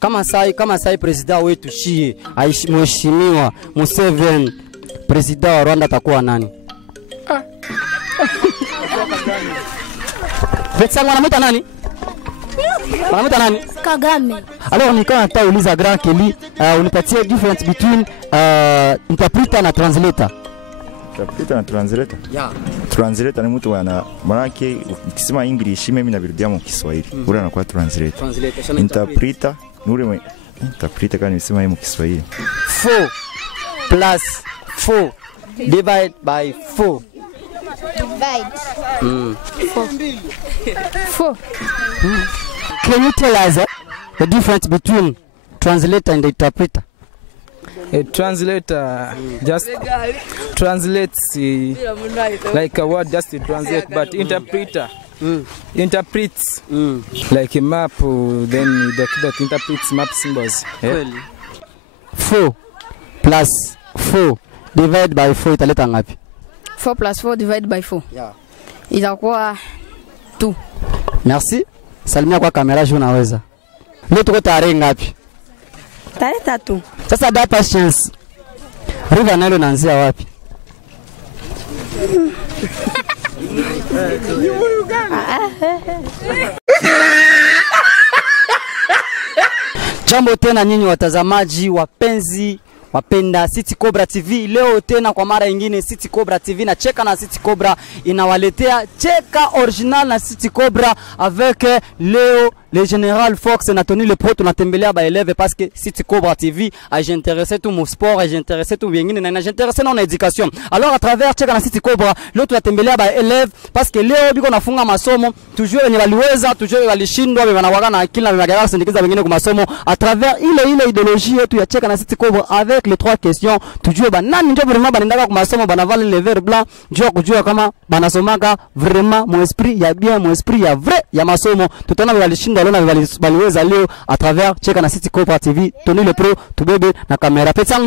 Kama sai president wetu shie mheshimiwa Museveni, president wa Rwanda atakuwa nani? Vetsangu wanamuita nani? Wanamuita nani? Kagame. Alors nikaa natauliza Grand Kelly, unipatie difference between interpreter na translator. Interpreter na translator? Yeah. Translator ni mtu manake ukisema English mimi navirudia mu Kiswahili. Ule anakuwa translator. Interpreter nure interpreter kama nisema mu Kiswahili. 4 plus 4 divide by 4. Divide. 4. Can you tell us the difference between translator and interpreter? A translator just translates like a word just to translate, but interpreter interprets like a map, then that interprets map symbols. Yeah? 4 plus 4 divided by 4 italeta ngapi? 4 plus 4 divided by 4. Yeah. Itakuwa 2. Merci. Salimia kwa kamera juu naweza. Leo tuko tarehe ngapi? Tarehe 3. Sasa dapa chance. River Nile inaanzia wapi? Jambo tena nyinyi watazamaji wapenzi wapenda City Cobra TV. Leo tena kwa mara nyingine City Cobra TV na Cheka na City Cobra inawaletea Cheka original na City Cobra avec Léo le général Fox na Tony le pro tunatembelea ba élèves parce que City Cobra TV a j'intéressé tout mon sport et j'intéressé tout vingine na j'intéressé na éducation. Alors à travers Cheka na City Cobra leo tunatembelea ba élèves parce que leo biko nafunga masomo tujue wenye waliweza tujue walishindwa wanawaka na akili na magara sindikiza wengine kwa masomo à travers ile idéologie yetu ya Cheka na City Cobra avec les 3 questions tujue ba nani ndio vraiment banendaka kwa masomo banavala le vert blanc njoo kujua kama banasomaka vraiment mon esprit ya bien mon esprit ya vrai ya masomo tutaona walishinda leo na baliweza leo à travers Cheka na City Cobra TV. Tony le pro tubebe na kamera petsangu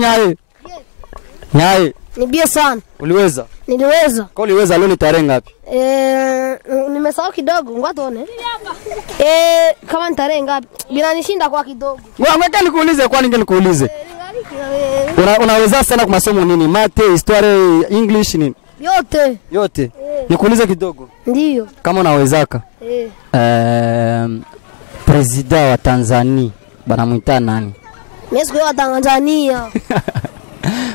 nyae Ni bia sana. uliweza Niliweza. kwa uliweza leo ni tarehe ngapi? Nimesahau kidogo ngwatone. Kama ni tarehe ngapi? Binanishinda kwa kidogo. Ngoja nikuulize kwani nikuulize. Unaweza sana kwa masomo nini? Mate, history, English nini? Yote. Nikuulize kidogo. Ndio. Kama unawezaka. President wa Tanzania banamuita nani? Mesko wa Tanzania.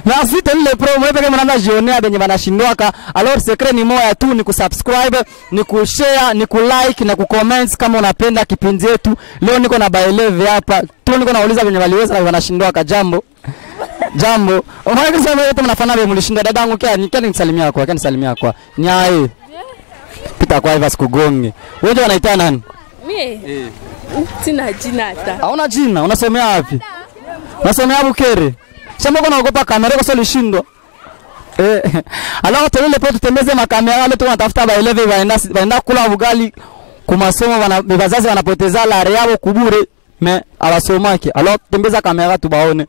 Merci Tony le pro mwepe kama mnaanza jionea benye banashindwaka. Alors secret ni moja tu, ni kusubscribe, ni kushare, ni kulike na kucomment kama unapenda kipindi yetu. Leo niko na baeleve hapa. Tu niko nauliza benye waliweza na wanashindwaka jambo. Unaona kama yote mnafanya vile mlishinda dadangu nisalimia kwa. Nyae. Pita kwa hivi sikugonge. Wewe unaita nani? Mimi. Sina jina hata. Hauna jina? Unasomea wapi? Unasomea Bukere. Sema uko naogopa kamera kwa sababu ulishindwa. Alors Tony le pro tutembeze makamera leo tunatafuta ba eleve waenda kula ugali kwa masomo wazazi wanapoteza la yao kubure me abasomake. Alors tembeza kamera tubaone.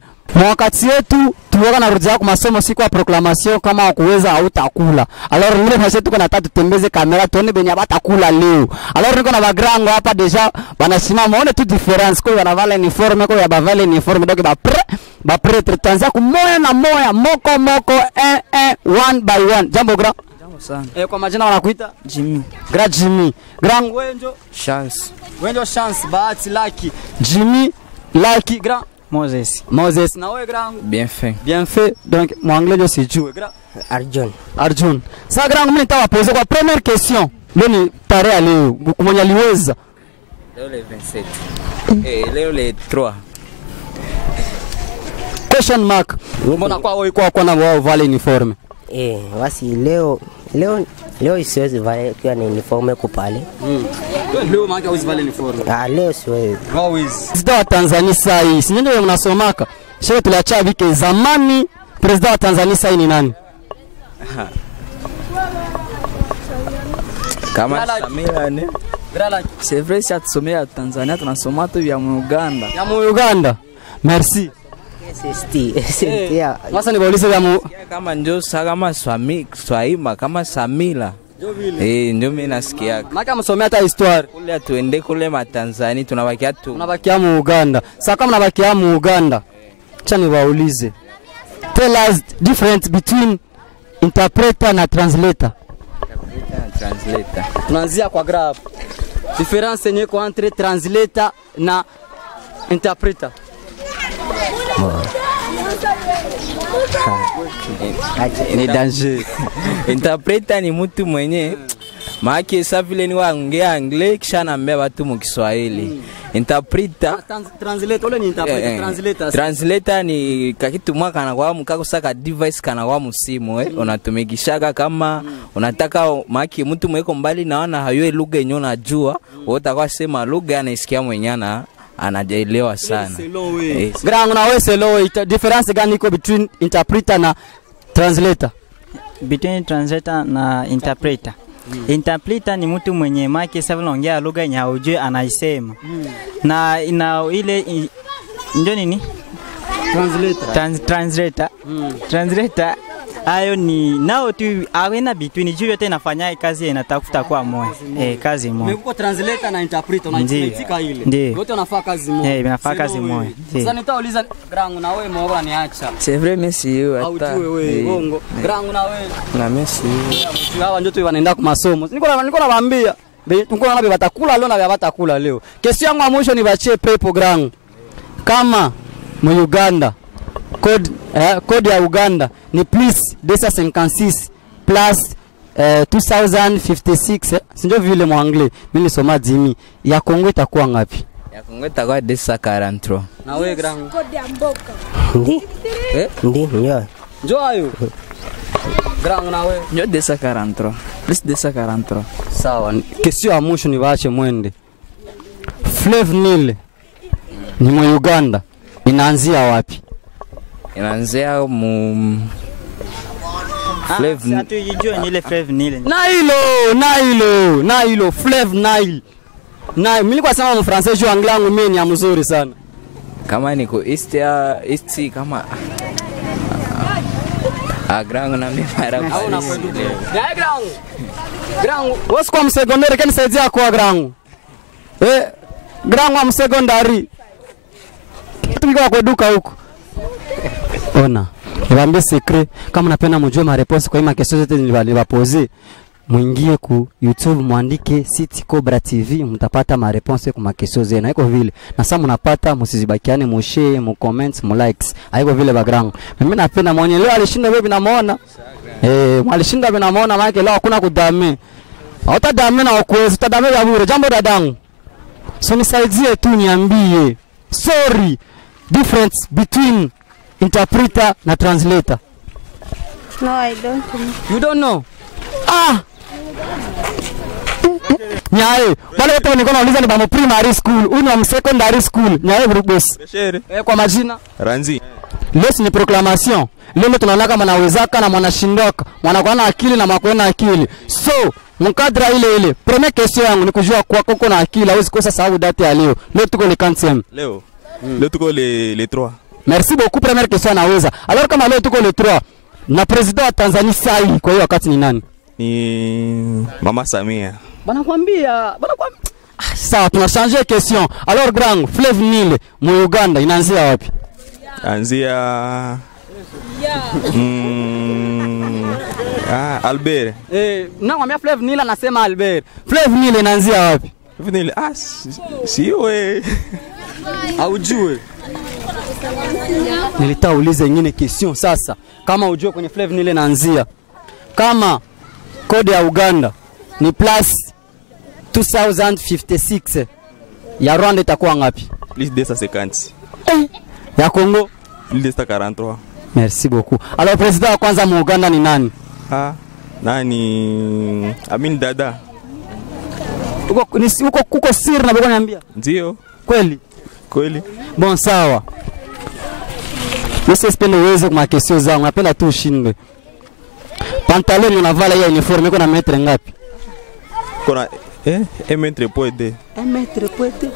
Wakati yetu tuweka na rudia kwa masomo siku ya proclamation kama kuweza hautakula. Alors ngine fasi tuko na tatu tembeze kamera tuone benye batakula leo. Alors niko na bagrango hapa deja banasimama one tu difference kwa wanavala uniforme kwa bavala uniforme donc ba prêtre tanza ku moya na moya moko one by one. Jambo gra. Jambo sana. Kwa majina wanakuita Jimmy. Gra Jimmy. Gra Ngwenjo Chance. Ngwenjo Chance bahati Lucky. Jimmy Lucky gra Moses. Na wewe grand? Bien fait. Donc mon anglais je sais jouer grand. Arjun. Ça grand mimi nitawapoza kwa première question. Leo ni tarehe leo. Mwenye aliweza. Leo le 27. Leo le 3. Question mark. Mbona kwa wewe kwa na wao vale uniforme? Wasi leo isiwezi vale kwa ni uniforme kupale. Leo maana usivale uniforme. Leo siwezi. Always. President wa Tanzania sasa hii. Si ndio mnasomaka? Shehe tuliacha vike zamani president wa Tanzania sasa ni nani? Kama Samia ne? C'est vrai si atusomea Tanzania tunasoma tu vya Uganda. Ya Uganda. Merci. Sasa ni baulize vya kama njoo kama Swaima kama Samila. Ndio mimi nasikia. Maka msomea hata histoire. Kule tuende kule Matanzania tunabakia tu. Tunabakia mu Uganda. Sasa kama tunabakia mu Uganda, acha niwaulize. Tell us difference between interpreter na translator. Translator. Tunaanzia kwa graph. Difference yenyewe kwa entre translator na interpreter. Ni danger. Interpreter ni mtu mwenye maana sasa vile ni waongea English kisha naambia watu mu Kiswahili. Interpreter translator ole ni interpreter translator. Translator ni kitu mwaka na kwa mkako saka device kana kwa msimu unatumikishaga kama unataka maana mtu mweko mbali naona hayo lugha yenyewe unajua utakuwa sema lugha anaisikia mwenyewe anaelewa sana. Grand na wewe selo difference gani iko between interpreter na translator? Between translator na interpreter. Interpreter ni mtu mwenye maki sasa anaongea lugha yenye hujui anaisema. Na ina ile ndio nini? Translator. Translator. Translator ayo ni nao tu awena between juu yote inafanya kazi inatafuta kwa moyo. Kazi moja. Mko translator na interpreter unaitika ile. Wote wanafanya kazi moja. Wanafanya kazi moja. Sasa nitauliza Grand na wewe mbona niacha? C'est vrai Messi hata. Haujui wewe bongo. Grand na wewe. Na Messi. Hawa ndio tu wanaenda kwa masomo. Niko nawaambia. Tuko na batakula leo na batakula leo. Kesi yangu ya mwisho ni bachie pepo Grand. Kama mu Uganda code ya Uganda ni plus 256 plus 2056 sinjo vile mu anglais mimi nisoma dimi ya Kongo itakuwa ngapi? Ya Kongo itakuwa 243. Na wewe Grand Code ya mboka. Ndio. Njoo ayo. Grand na wewe Ndio 243. Plus 243. sawa. Kesio ya mwisho ni waache mwende. Flav Nile ni mu Uganda inaanzia wapi? Inaanzia mu Flav Nile. Sasa tujijue ni ile Flav Nile. Nailo Flav Nile. Na mimi nilikuwa sema mu Francais juu anglais yangu mimi ni mzuri sana. Kama niko east kama Grand na mimi mara au na kwetu. Ya Grand. What's kwa msecondary kani saidia kwa Grand? Grand wa msecondary. Tumika kwa duka huko. Ona. Niwaambie secret kama unapenda mjue ma réponse kwa hii makesho zote niliwapoze. Muingie ku YouTube muandike City Cobra TV mtapata ma réponse kwa makesho zenu. Haiko vile. Na sasa mnapata msizibakiane mu share, mu comments, mu likes. Haiko vile background. Mimi napenda mwenye leo alishinda wewe binamuona. Alishinda binamuona maana leo hakuna kudame. Hautadame na ukwezi, utadame ya bure. Jambo dadangu. So nisaidie tu niambie. Sorry. Difference between interpreter na translator. No, I don't know. You don't know? Nyae, wale wote niko nauliza ni ba primary school, una secondary school. Nyae boss. Kwa majina? Ranzi. Leo ni proclamation. Leo tunaona kama nawezaka na mwanashindoka. Mwanakuwa na akili na mako na akili. So, mkadra ile. Première question yangu ni kujua kwa koko na akili, hauwezi kosa sababu date ya leo. Leo tuko le 40e. Leo tuko les 3. Merci beaucoup. Première question naweza. Alors kama leo tuko le 3. Na president wa Tanzania sai kwa hiyo wakati ni nani? Ni Mama Samia. Banakwambia. Sawa, tunachange question. Alors Grand, Flav Nile mu Uganda inaanzia wapi? Anzia Albert. Nakwambia Flav Nile anasema Albert. Flav Nile inaanzia wapi? Flav Nile si wewe. Haujui. Nilitauliza nyingine question sasa. Kama ujue kwenye Flav Nile inaanzia. Kama code ya Uganda ni plus 2056 ya Rwanda itakuwa ngapi? Plus 250. Ya Kongo plus 243. Merci beaucoup. Alors president wa kwanza mu Uganda ni nani? Nani? Amin Dada. Uko siri na bwana niambia? Ndio. Kweli. Bon sawa. Mimi sipende uweze kwa kesho zangu, napenda tu ushinde. Pantaloni unavala ya uniform iko na metre ngapi? Kuna metre poete. Metre poete.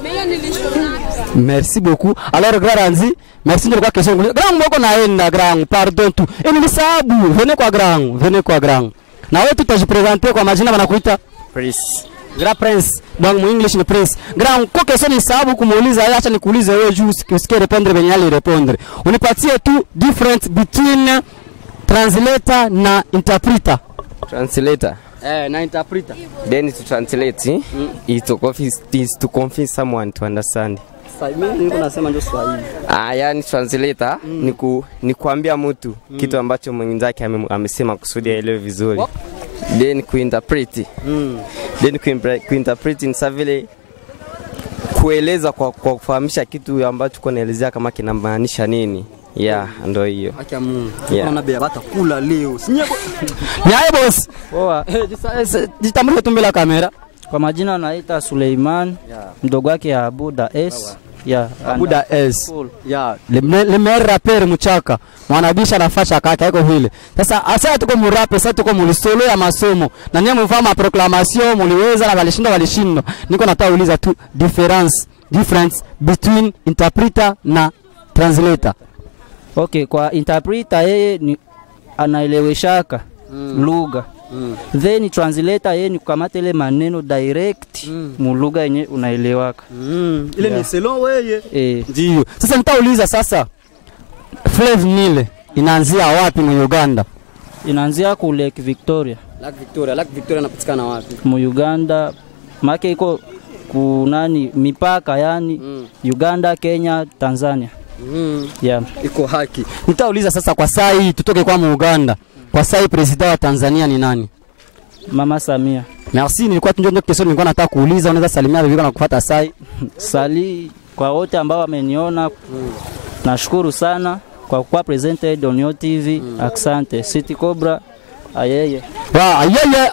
Merci beaucoup. Alors Garanzi, merci de la question. Grand moko naenda Grand, pardon tu. Nilisahau. Venez kwa Grand. Na wewe tutajipresenter kwa majina wanakuita Prince. Grand Prince. Donc mu English ni Prince. Grand kwa question ni sababu kumuuliza acha nikuulize wewe juu usikie répondre venye ali répondre. Unipatie tu difference between translator na interpreter. Translator. Na interpreter. Then to translate is to convince someone to understand. Mimi niko nasema ndio Swahili. Yani translator ni kuambia mtu kitu ambacho mwenzake amesema kusudi aelewe vizuri. Then kuinterpret. Then kuinterpret ni vile kueleza kwa kufahamisha kitu ambacho kunaelezea kama kinamaanisha nini. Ndio hiyo. Acha Mungu. Unaona bia batakula leo. Sinyebo. Nyaye boss. Poa. Jitambulishe tu mbele ya kamera. Kwa majina naita Suleiman, mdogo wake Abuda S. Abuda S. Le meilleur rappeur Muchaka. Mwanabisha nafasha kaka yako vile. Sasa tuko murape, sasa tuko mulisolo ya masomo. Na nyinyi mfama proclamation muliweza na walishindwa. Niko nataka uliza tu difference between interpreter na translator. Okay, kwa interpreter yeye ni anaeleweshaka lugha. Then translator yeye ni kukamata ile maneno direct mu lugha yenye unaelewaka. Ile ni selon wewe. Ndio. Sasa nitauliza sasa Flav Nile inaanzia wapi mu Uganda? Inaanzia ku Lake Victoria. Lake Victoria inapatikana wapi? Mu Uganda. Maana iko kunani mipaka yani Uganda, Kenya, Tanzania. Iko haki. Nitauliza sasa kwa saa hii tutoke kwa Uganda. Kwa saa hii president wa Tanzania ni nani? Mama Samia. Merci, nilikuwa tunjo kesho nilikuwa nataka kuuliza unaweza salimia bibi na kufuata saa Sali kwa wote ambao wameniona. Nashukuru sana kwa kuwa presented on your TV. Asante. City Cobra ayeye.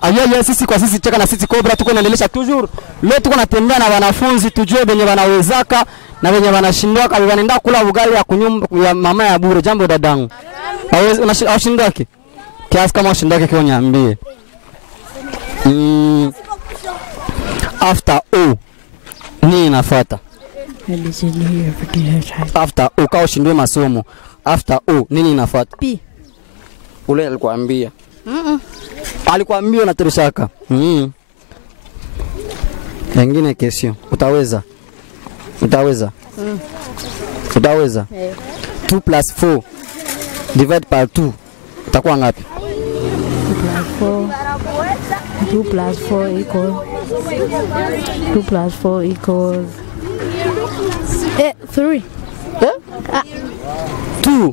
Ayeye sisi kwa sisi cheka na City Cobra tuko naendelesha toujours. Leo tuko natembea na wanafunzi tujue benye wanawezaka na benye wanashindwaka wanaenda kula ugali ya kunyumba ya mama ya bure. Jambo dadangu. Unashindwake? Kiasi kama unashindwake kwa niambie. After O nini inafuata? After O kao shindwe masomo. After O nini inafuata? P. Ule alikwambia. Alikwambia unatereshaka. Nyingine kesho. Utaweza? 2 plus 4 divide par 2 itakuwa ngapi? 2 plus 4 equals 3. 2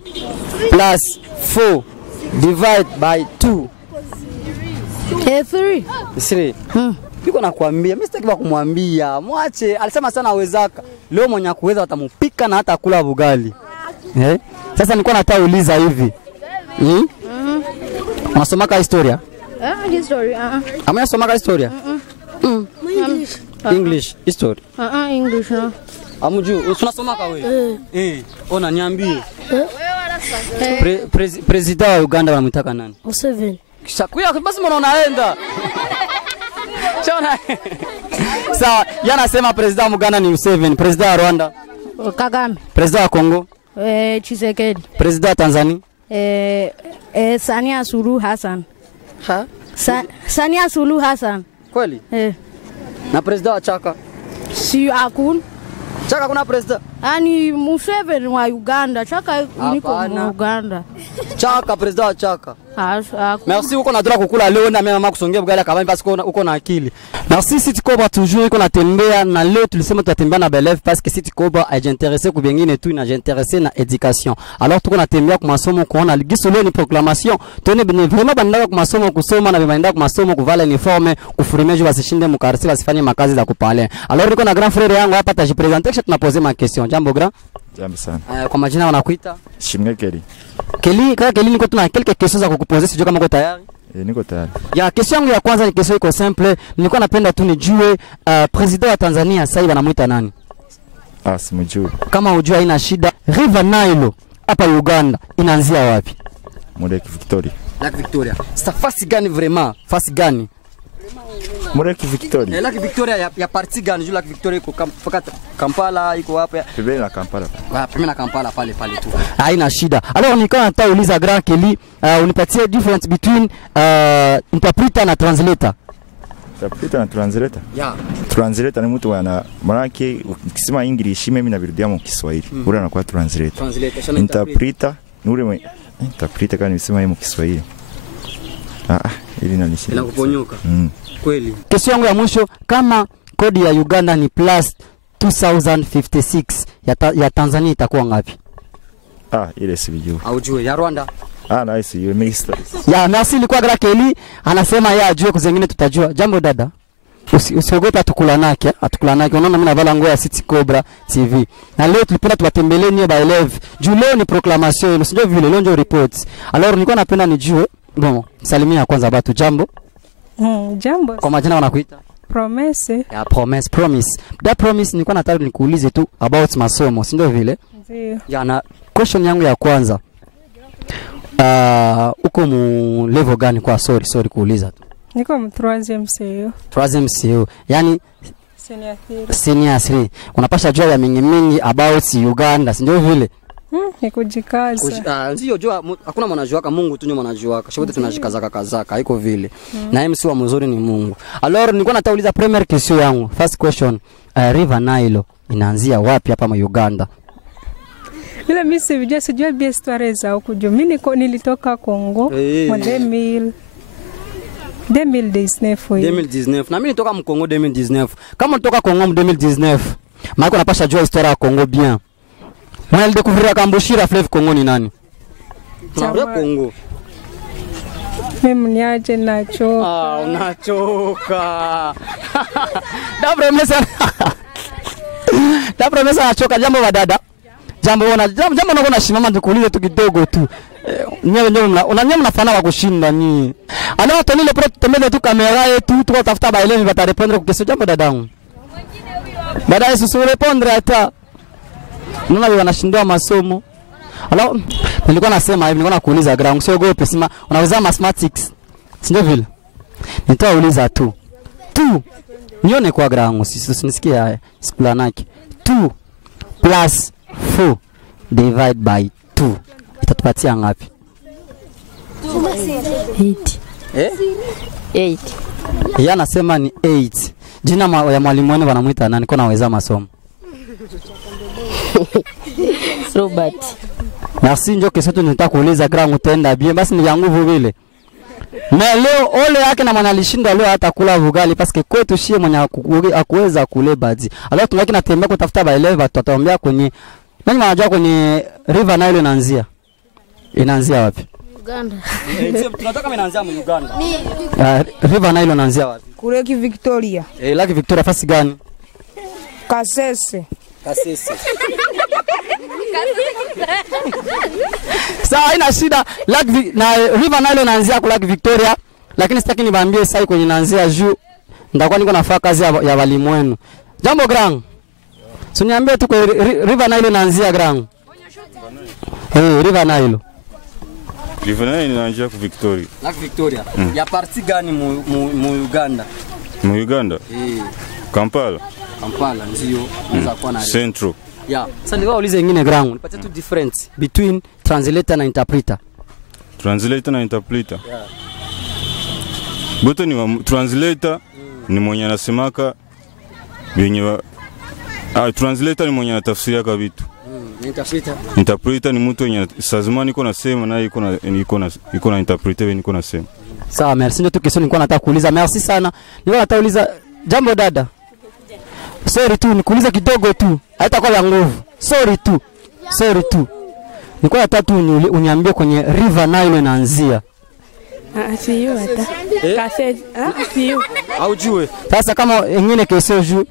plus 4 divide by 2. 3. Niko nakwambia, mimi sitaki kumwambia. Mwache, alisema sana awezaka. Leo mwenye kuweza watamupika na hata kula bugali. Sasa nilikuwa nataka uliza hivi. Unasomaka historia? Historia. Amesomaka historia? English history. English. Amujui, unasomaka wewe? Ona niambie. President wa Uganda wanamtaka nani? Museveni. Kishakuya basi mbona unaenda? Chona. Sawa, yanasema president wa Uganda ni Museveni, president wa Rwanda Kagame, president wa Kongo Tshisekedi, president wa Tanzania Samia Suluhu Hassan. Samia Suluhu Hassan. Kweli? Na president wa Chaka? Si akun. Chaka kuna president? Ani Museveni wa Uganda, Chaka niko Uganda. Chaka president wa Chaka. Merci uko na droit kukula leo na mama kusongea bugali kama parce que uko na akili. Merci City Cobra toujours iko natembea na leo tulisema tutatembea na Belève parce que City Cobra ajintéressé ku bengine tu na ajintéressé na education. Alors tuko natembea kwa masomo kuona ligiso leo ni proclamation. Tone vraiment bandaka kwa masomo kusoma na banda kwa masomo kuvala uniforme kufurimeje wasishinde mukarisi wasifanye makazi za kupale. Alors niko na grand frère yangu hapa tajipresenter kisha tunaposer ma question. Jambo grand. Jambo sana. Kwa majina wanakuita? Shimwe Kelly. Kelly niko tuna quelques questions za kukuposer sijui kama uko tayari. Niko tayari. Question yangu ya kwanza ni question iko simple. Nilikuwa napenda tu nijue president wa Tanzania sasa hivi anamuita nani? Simjui. Kama hujua haina shida. River Nile hapa Uganda inaanzia wapi? Lake Victoria. Lake Victoria. Sasa fasi gani vraiment? Fasi gani? Lake Victoria. Lake Victoria ya parti gani? Juu Lake Victoria iko Kampala, iko hapa. Pembeni na Kampala. Pembeni na Kampala pale tu. Haina shida. Alors nilikuwa nataka uliza Grand Kelly, unipatie difference between interpreter na translator. Interpreter na translator? Yeah. Translator ni mtu manake ukisema English mimi navirudia mu Kiswahili. Ule anakuwa translator. Interpreter ni ule interpreter kama nimesema mu Kiswahili. Ili nanishinda. Inakuponyoka. Kweli. Kesho yangu ya mwisho, kama kodi ya Uganda ni plus 2056 ya Tanzania itakuwa ngapi? Ile sijui. Haujui ya Rwanda? Nice, you missed. Ya, merci ilikuwa Grand Kelly anasema yeye ajue kuzengine tutajua. Jambo dada. Usiogope atukulanake. Unaona mimi navala nguo ya City Cobra TV. Na leo tulipenda tuwatembelee nyie by live. Juu leo ni proclamation, usijue vile leo ndio reports. Alors nilikuwa napenda nijue. Bon, salimia kwanza batu. Jambo. Jambo. Kwa majina wanakuita? Promise. Ya, Promise. That Promise nilikuwa nataka nikuulize tu about masomo, si ndio vile? Ndio. Ya, na question yangu ya kwanza. Uko mu level gani kwa sorry kuuliza tu? Niko mu 3e MCU. 3e MCU. Yaani Senior 3. Unapasha jua ya mingi about Uganda, si ndio vile? Ni kujikaza. Ndio jua hakuna mwanajua kama Mungu tu ndio mwanajua. Shote tunajikaza kazaka, haiko vile. Na MC wa mzuri ni Mungu. Alors nilikuwa natauliza premier question yangu. First question, River Nile inaanzia wapi hapa Uganda? Bila mimi sijua bia stories za huko. Mimi nilitoka Kongo kwa 2019. Na mimi nitoka Mkongo 2019. Kama nitoka Kongo 2019, maana unapasha jua historia ya Kongo bien. Mwana découvrir Kambushira fleuve Kongo ni nani? Tunajua Kongo. Mimi niaje nachoka. Unachoka. Dabra mesa nachoka jambo wa dada. Jambo nako nashimama nikuulize tu kidogo tu. Nyewe mnafana wa kushinda nyinyi. Alors tenile pro tumele tu kamera yetu tukatafuta ba elevi batarepondre kwa jambo dadangu. Baadaye sisi répondre hata nuna wanashindwa masomo. Alors nilikuwa nasema hivi, nilikuwa nakuuliza ground usiogope, sema unaweza mathematics. Si ndio vile? Nitauliza tu. Nione kwa ground usinisikie haya. Sikulanaki. 2 plus 4 divide by 2 itatupatia ngapi? 8. 8. Yeye anasema ni 8. Jina ya mwalimu wenu wanamuita nani? Niko naweza masomo. Robert. Merci, ndio kesho tunataka kuuliza ground utaenda bien, basi ni ya nguvu vile. Na leo ole yake na mwanalishinda leo hata kula ugali paske kwetu shie mwenye akuweza kule badi. Alors tunaki natembea kutafuta baelewa tutaombea kwenye nani wanajua kwenye River Nile inaanzia wapi? Uganda. Tunataka inaanzia mu Uganda. River Nile inaanzia wapi? Kule Lake Victoria. Lake Victoria fasi gani? Kasese. Sawa, haina shida. Na River Nile inaanzia kwa Lake Victoria, lakini sitaki niwaambie sasa kwenye inaanzia juu. Ndakuwa niko nafanya kazi ya walimu wenu. Jambo Grand. Suniambie tu kwa River Nile inaanzia Grand. River Nile. River Nile inaanzia kwa Victoria. Lake Victoria. Ya parti gani mu Uganda? Mu Uganda? Kampala. Kampala ndio unaweza kuwa na Central. Yeah. Sasa ndio ulize nyingine ground. Nipatie tu difference between translator na interpreter. Translator na interpreter. Yeah. Bote ni translator ni mwenye anasemaka yenye translator ni mwenye anatafsiria ka vitu. Interpreter ni mtu mwenye lazima niko nasema na iko na interpreter niko nasema. Sawa, merci. Ndio tu kesho nilikuwa nataka kuuliza. Merci sana. Nilikuwa nataka kuuliza jambo dada. Sorry tu nikuuliza kidogo tu. Haitakuwa ya nguvu. Sorry tu. Nilikuwa nataka tu uniambie kwenye River Nile inaanzia. Siyo hata. Kase, siyo. Haujui. Sasa kama wengine kesho juu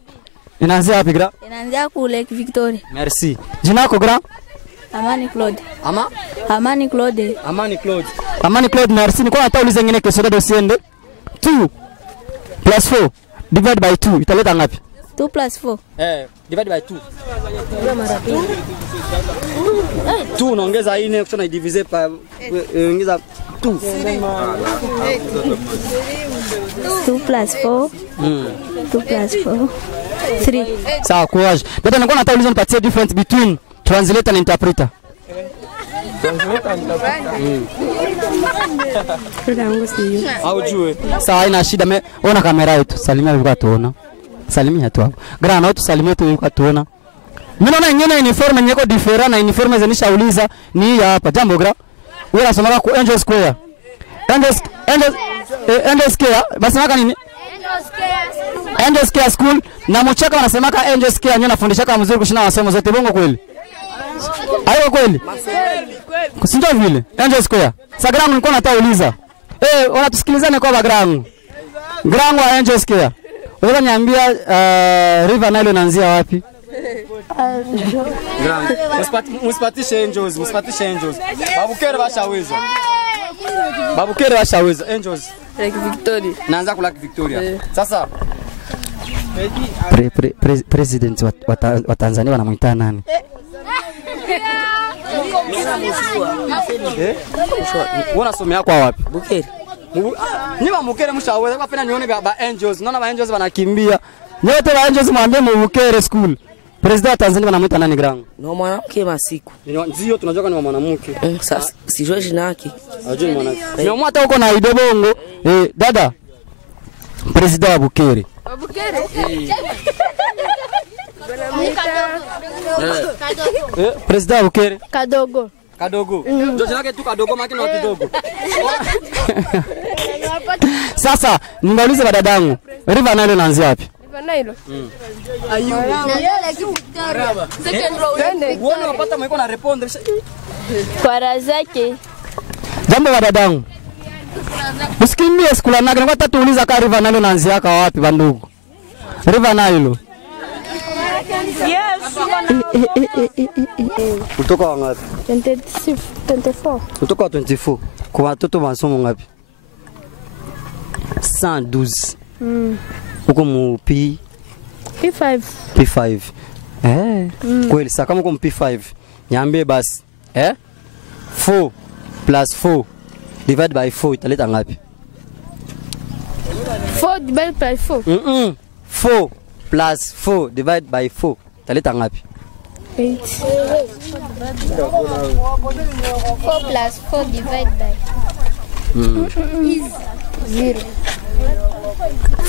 inaanzia wapi Gra? Inaanzia ku Lake Victoria. Merci. Jina lako Gra? Amani Claude. Amani Claude, merci. Nilikuwa nataka ulize wengine kesho dada usiende. 2 plus 4 divide by 2 italeta ngapi? 2 plus 4. Divide by 2. Mara pili. 2 unaongeza 4 kisha na divide pa ongeza 2. 2 plus 4. 2 plus 4. 3. Sawa, courage. Dada, nilikuwa nataka ulizo nipatie difference between translator na interpreter. Aujue. Sawa, haina shida. Ona kamera yetu. Salimia ulikuwa tuona. Salimia tu hapo. Grana watu salimia tu ulikuwa tuona. Mimi naona nyingine uniform nyeko different na uniform zinishauliza ni hii hapa. Jambo gra. Wewe unasoma kwa Angel Square. Angel Square. Basi naka nini? Angel Square School na mchaka wanasema ka Angel Square nyo nafundisha kama mzuri kushina masomo zote bongo kweli. Hayo kweli? Kusinja vile. Angel Square. Sagrangu nilikuwa natauliza. Wanatusikilizane kwa bagrangu. Grangu wa Angel Square. Wewe niambia River Nile inaanzia wapi? Musipatishe Angels, musipatishe Angels. Babukere washaweza Angels. Lake Victoria. Naanza ku Lake Victoria. Sasa president wa Tanzania wanamuita nani? Unasomea kwa wapi? Bukere. Niba Bukere mshaweza kwa pena nione ba Angels. Naona ba Angels wanakimbia. Nyote ba Angels mwambie Bukere school. President wa Tanzania wanamuita nani Grangu? Ni mwanamke Masiku. Ndio tunajua ni mwanamke. Sasa sijui jina yake. Ajui mwanamke. Ni hata uko na idobongo. Dada. President wa Bukere. Bukere. President wa Bukere. Kadogo. Kadogo. Ndio jina yake tu Kadogo makini wa kidogo. Sasa nimeuliza badadangu. River Nile inaanzia wapi? Nailo. Uone wapata mwiko na respond. Kwa razake. Jambo wa dadangu. Usikimbie skula nage na tatu uliza ka River Nile inaanzia ka wapi bandugu? River Nile. Yes. Kutoka wangapi? 24. Kutoka 24. Kwa watoto masomo ngapi? 112. Uko mu P5. P5. Kweli sasa kama uko mu P5, niambie basi. 4 plus 4 divide by 4 italeta ngapi? 4 divide by 4. 4 plus 4 divide by 4 italeta ngapi? 8. 4 plus 4 divide by is 0.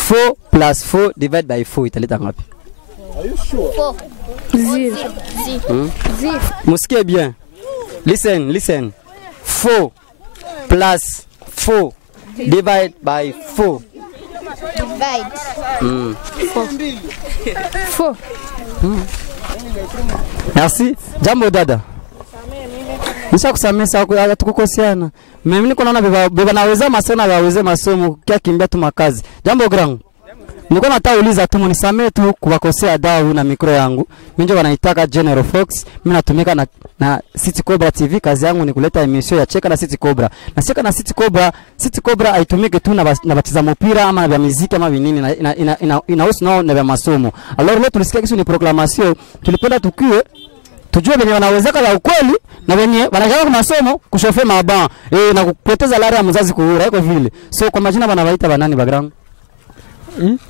4 plus 4 divide by 4 italeta ngapi? Are you sure? 4. 0. Musikie bien. Listen. 4 plus 4 divide by 4. Divide. 4. Merci. Jambo dada. Nisha kusamesa tukukosiana. Mimi niko naona beba naweza masomo na waweze masomo kia kimbia tu makazi. Jambo Grangu. Niko nataka uliza tu mnisamee tu kuwakosea dau na mikro yangu. Mimi ndio wanaitaka General Fox. Mimi natumika na City Cobra TV. Kazi yangu ni kuleta emission ya Cheka na City Cobra. Na Cheka na City Cobra haitumiki tu na batiza mpira ama na muziki ama vinini inahusu nao na masomo. Alors leo tulisikia kisu ni proclamation. Tulipenda tukiwe tujue wenye wanawezeka la ukweli na wenye wanataka kwa masomo kushofe maba na kupoteza lara ya mzazi kuura iko vile. So kwa majina wanawaita banani background?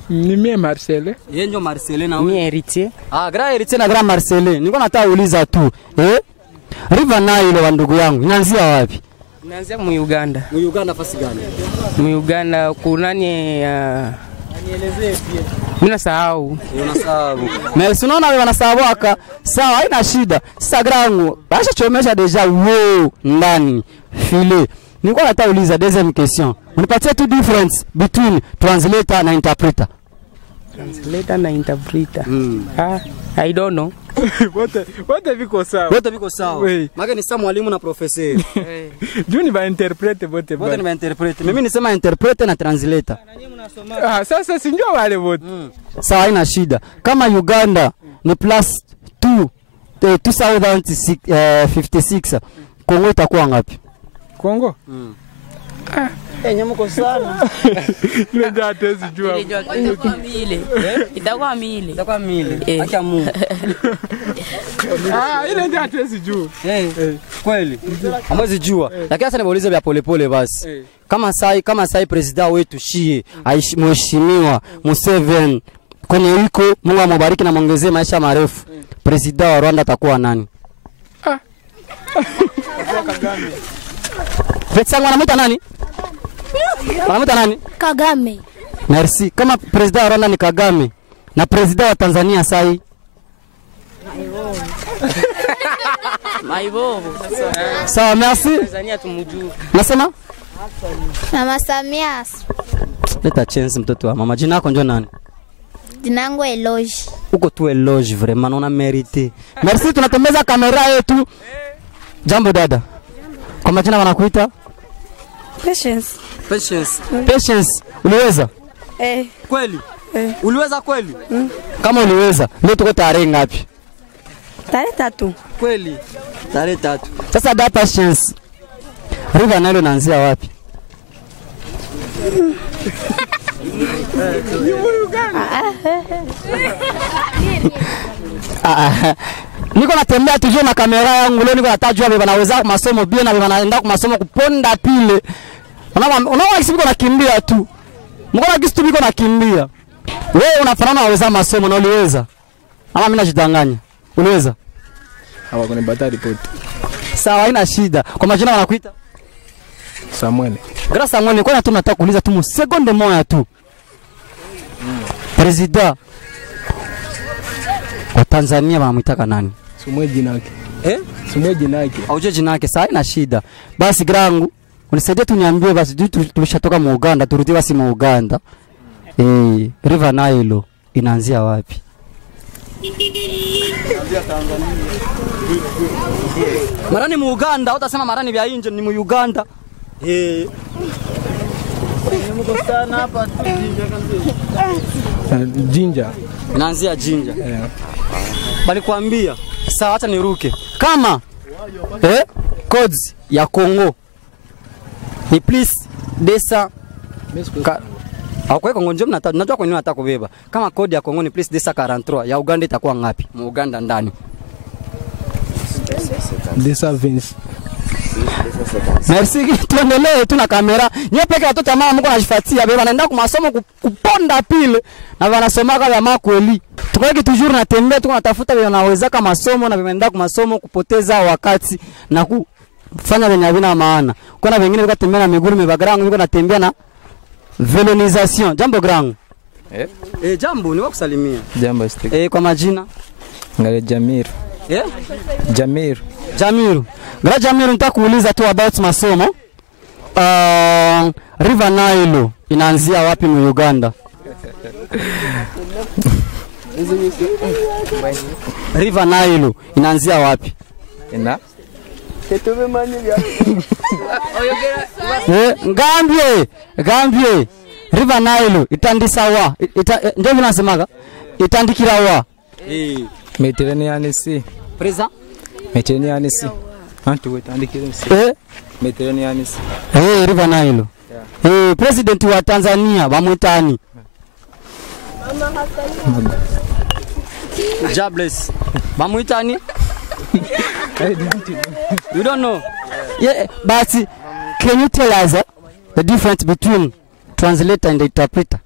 Ni mie Marcele. Yeye ndio Marcele na wewe. Mie Heritier. Grand Heritier na Grand Marcele. Niko nataka uuliza tu. River Nile wa ndugu yangu inaanzia wapi? Inaanzia mu Uganda. Mu Uganda fasi gani? Mu Uganda kunani nielezee pia. Mimi nasahau. Unasahau. Mais unaona wewe wanasahau aka. Sawa, haina shida. Sasa Grangu, basha chomesha deja ndani. File. Niko nataka uuliza deuxième question. Unipatie tu difference between translator na interpreter. Translator na interpreter. I don't know. Wote viko sawa. Wote viko sawa. Maana ni sawa mwalimu na professeur. Juni ba interprete wote. Wote ni ba interprete. Mimi nisema interprete na translator. Sasa si ndio wale wote. Sawa, haina shida. Kama Uganda ni plus 2056 Kongo itakuwa ngapi? Kongo? Nyamuko sana. Ile ndio hatuwezi jua. Itakuwa mile. Itakuwa mile. Acha Mungu. Ile ndio hatuwezi jua. Kweli. Hamwezi jua. Lakini sasa niwaulize vya polepole basi. kama sai president wetu shie mheshimiwa Museveni kwenye wiko, Mungu amubariki na muongezee maisha marefu. President wa Rwanda atakuwa nani? Vetsangu anamuita nani? Anamuita nani? Kagame. Merci. Kama president wa Rwanda ni Kagame na president wa Tanzania sai Maibovu. Sawa, merci. Tanzania tumujue. Nasema? Mama Samia. Leta chance mtoto wa mama. Jina lako ndio nani? Jina langu Eloge. Uko tu Eloge, vraiment on a mérité. Merci, tunatembeza kamera yetu. Jambo dada. Kwa majina wanakuita? Patience. Patience. Uliweza? Kweli? Uliweza kweli? Kama uliweza, leo tuko tarehe ngapi? Tarehe 3. Kweli? Tarehe 3. Sasa da Patience. River Nile inaanzia wapi? Niko natembea tujue na kamera yangu leo, niko natajua baba naweza masomo bia na baba naenda kwa masomo kuponda pile. Unaona kisibiko nakimbia tu. Mkono kistu biko nakimbia. Wewe unafanana waweza masomo na uliweza? Ama mimi najidanganya? Uliweza? Hawa kuna bata report. Sawa, haina shida. Kwa majina wanakuita? Samuel. Grâce Samuel, kwa nini nataka kuuliza tu sekunde moja tu. President wa Tanzania wanamuitaka nani? Sumwe jina yake. Sumwe jina yake. Auje jina yake, sawa, haina shida. Basi grangu, unisaidie tu niambie basi tulishatoka mu Uganda, turudi basi mu Uganda. River Nile inaanzia wapi? Marani mu Uganda, utasema marani vya inje ni mu Uganda. Jinja. Inaanzia Jinja. Bali kuambia, sawa acha niruke. Kama codes ya Kongo ni please desa Akwe Kongo njoo najua kwa nini nataka kubeba. Kama code ya Kongo ni please desa 43, ya Uganda itakuwa ngapi? Mu Uganda ndani. Desa 20. Merci, tuendelee tu na kamera. Nyewe peke watoto mama mko najifatia beba naenda kwa masomo kuponda pile na wanasoma kama makweli. Tukoeki toujours na tembea tuko natafuta wale wanaweza kama masomo na wameenda kwa masomo kupoteza wakati na kufanya venye havina maana. Kuna wengine wako tembea na miguu mibagarangu wako natembea na velonisation. Jambo grangu. Jambo ni wakusalimia. Jambo stick. Kwa majina? Ngale Jamir. Jamir. Gra Jamir, nataka kuuliza tu about masomo. River Nile inaanzia wapi mu Uganda? River Nile inaanzia wapi? Gambie. River Nile itandisawa. Ndio vinasemaga? Itandikirawa. Mediterranean Sea. Presa? Mediterranean Sea. Antu wetandikira Sea. Mediterranean Sea. River Nile. President wa Tanzania bamwitani. Jobless. Bamwitani? You don't know? Yeah, but can you tell us the difference between translator and interpreter?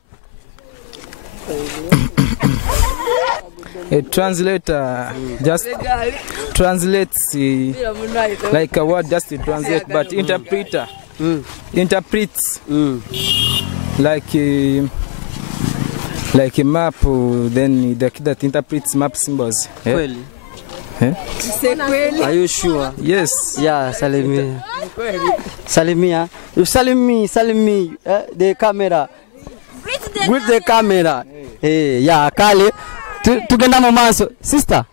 A translator just translates like a word just to translate, but interpreter interprets like a map, then that interprets map symbols. Kweli? Are you sure? Yes. Yeah, salimia. Salimia. You salimi the camera. With the camera. Yeah, kale. Tugenda momanso. Sister.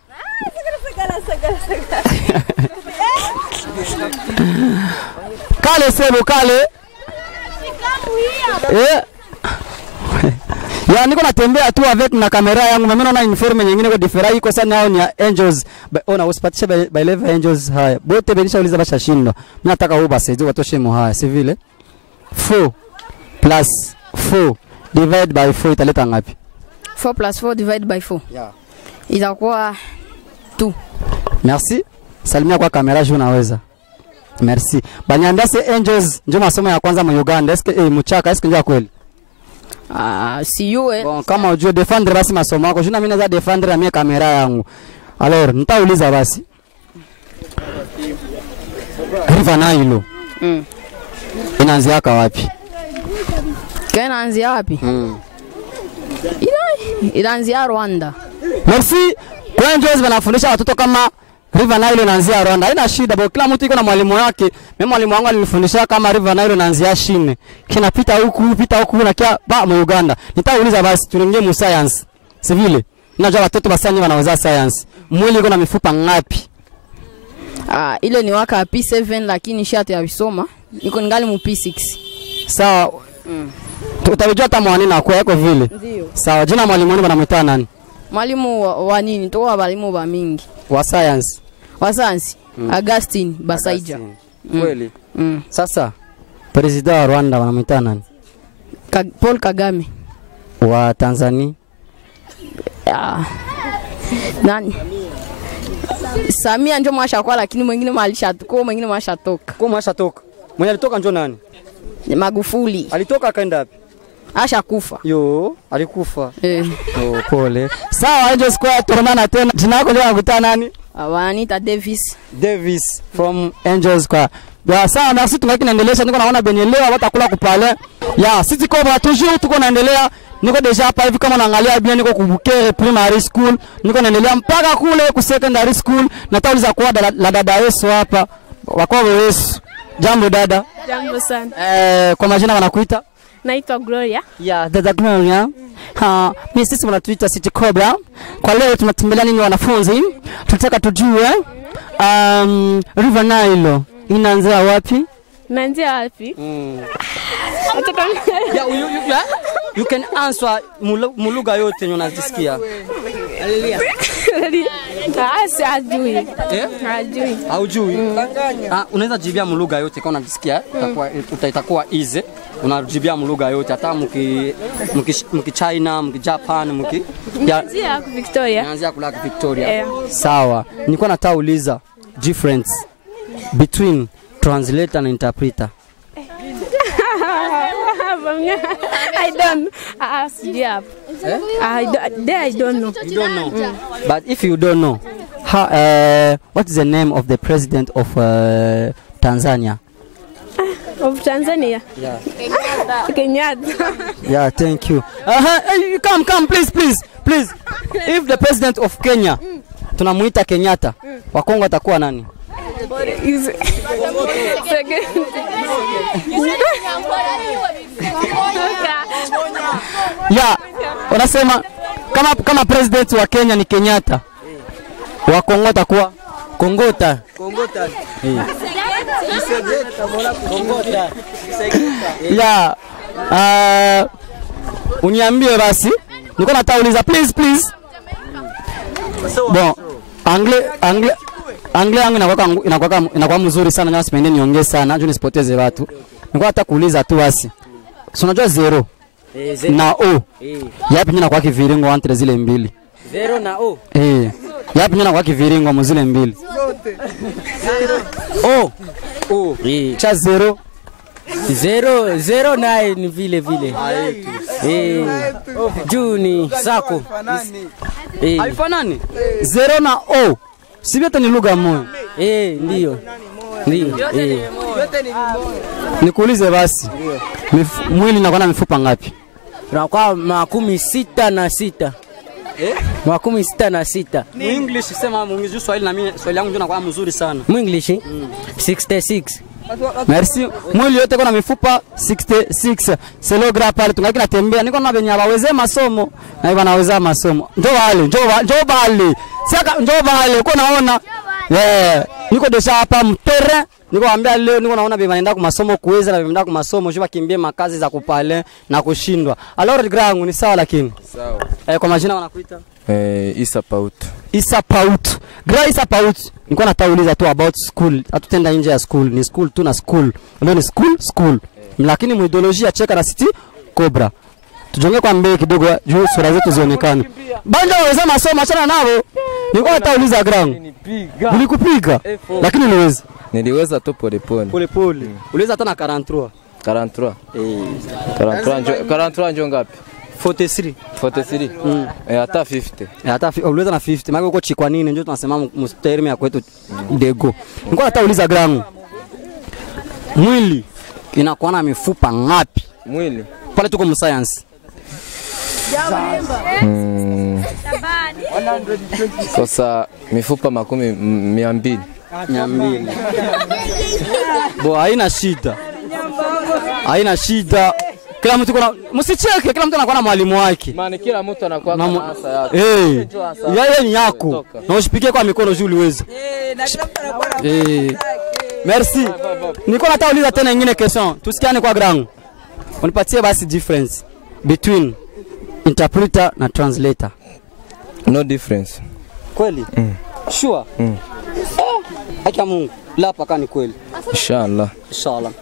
Kale sebo kale. Ya niko natembea tu avec na kamera yangu, mimi naona informe nyingine kwa different iko sana hao ni Angels. Ona usipatishe by level Angels haya. Bote benisha uliza bashashindwa. Mimi nataka wewe basi ndio watoshe mo haya, si vile? 4 plus 4 divide by 4 italeta ngapi? 4 plus 4 divide by 4. Yeah. Itakuwa 2. Merci. Salimia kwa kamera juu naweza. Merci. Banyambia se Angels ndio masomo ya kwanza mu Uganda. Eske Muchaka eske ndio kweli? Si yue. Bon, kama ujue defendre basi masomo yako. Jina mimi naweza defendre na mimi kamera yangu. Alors, nitauliza basi. River Nile. Inaanzia wapi? Inaanzia wapi? Inaanzia Rwanda. Merci. Kwa Angels wanafundisha watoto kama River Nile inaanzia Rwanda. Haina shida bado, kila mtu iko na mwalimu wake. Mimi mwalimu wangu alinifundisha kama River Nile inaanzia Shine. Kinapita huku na kia mu Uganda. Nitauliza basi tuingie mu science. Si vile? Najua watoto basani wanaweza science. Mwili uko na mifupa ngapi? Ile ni waka P7 lakini shati ya visoma. Niko ningali mu P6. Sawa. Utajua hata mwani na kwa yako vile. Ndio. Sawa, jina mwalimu wenu banamuita nani? Mwalimu wa nini? Toa walimu ba mingi. Wa science. Wa science. Augustine Basaija. Kweli. Sasa president wa Rwanda wanamuita nani? Paul Kagame. Wa Tanzania. Nani? Samia ndio mwashakuwa lakini mwingine malishatoka, mwingine mwashatoka. Kwa mwashatoka. Mwenye alitoka ndio nani? Magufuli. Alitoka akaenda wapi? Ashakufa. Yo, alikufa. Pole. Sawa, Angel Square tuonana tena. Jina lako leo nakutana nani? Wanita Davis. Davis from Angel Square. Ya sawa, na sisi tunaki naendelea, niko naona benyelewa watakula kupale. Ya, sisi Cobra toujours tuko naendelea. Niko deja hapa hivi kama naangalia bien, niko kubukere primary school, niko naendelea mpaka kule ku secondary school. Natauliza kwa la dada Yesu hapa. Wako Yesu. Jambo dada. Jambo sana. Kwa majina wanakuita? Naitwa Gloria. Dada Gloria. Mimi sisi wanatuita City Cobra. Kwa leo tunatembelea nini wanafunzi? Tunataka tujue River Nile inaanzia wapi? Inaanzia wapi? You can answer mulugha yote unazisikia. Hajui. Hajui. Haujui? Unaweza jibia mulugha yote kama unajisikia, itakuwa easy. Unajibia mulugha yote hata mki China, mki Japan, mki Naanzia Victoria. Naanzia kula Victoria. Sawa. Nilikuwa nataka uliza difference between translator and interpreter. I don't. I don't know. You don't know. But if you don't know, what is the name of the president of Tanzania? Of Tanzania? Yeah. Kenyatta. Yeah, thank you. Hey, come, please. If the president of Kenya, tunamuita Kenyatta, wa Kongo atakuwa nani? Yeah, unasema kama president wa Kenya ni Kenyatta, wa Kongo atakuwa Kongota. Yeah. Uniambie basi. Niko natauliza please. Bon, anglais yangu inakuwa mzuri sana, na sipendi niongee sana, njoo nisipoteze watu. Niko hata kuuliza tu basi. Si unajua zero na o. Yapi nyina kwa kiviringo entre zile mbili? Zero na o. Yapi nyina kwa kiviringo mu zile mbili? O. Cha zero. Zero na ni vile. Juni sako. Haifanani? Zero na o. Sivyote ni lugha moja. Ndio. Nikuulize basi. Mwili unakuwa na mifupa ngapi? Unakuwa 66. 66. Mu English sema mungizu Swahili na mimi Swahili yangu ndio inakuwa mzuri sana. Mu English 66. Merci. Mwili yote kuna mifupa 66. Selogra pale tungaki natembea. Niko na benya baweze masomo. Na hivi wanaweza masomo. Njoo bale. Saka njoo bale. Uko naona? Niko desha hapa mtere. Niko ambia leo niko naona beba kwa masomo kuweza na beba kwa masomo shuba kimbie makazi za kupale na kushindwa. Alors grangu ni sawa lakini. Sawa. Kwa majina wanakuita? Isa Paut. Gra Isa Paut. Niko natauliza tu about school. Hatutenda nje ya school. Ni school tu na school. Leo ni school. Lakini mu ideolojia cheka na City Cobra. Tujonge kwa mbele kidogo juu sura zetu zionekane. Banja waweza masomo achana nao. Nilikuwa natauliza grand. Nilikupiga. Lakini uliweza. Niliweza tu polepole. Polepole. Uliweza hata na 43. 43. 43 njo ngapi? 43. 43. Hata 50. Hata uliweza na 50. Maana uko chikwa nini ndio tunasema msterme ya kwetu dego. Nilikuwa natauliza grand. Mwili inakuwa na mifupa ngapi? Mwili. Pale tuko mu science. Sasa mifupa 200. 200. Bo haina shida. Haina shida. Kila mtu kuna msicheke, kila mtu anakuwa na mwalimu wake. Maana kila mtu anakuwa na hasa yake. Yeye ni yako. Na usipige kwa mikono juu uliweza. Merci. Niko natauliza tena nyingine question. Tusikiane kwa grand. Unipatie basi difference between interpreter na translator. No difference. Kweli? Sure. Haki Mungu. La paka ni kweli. Inshallah. Inshallah.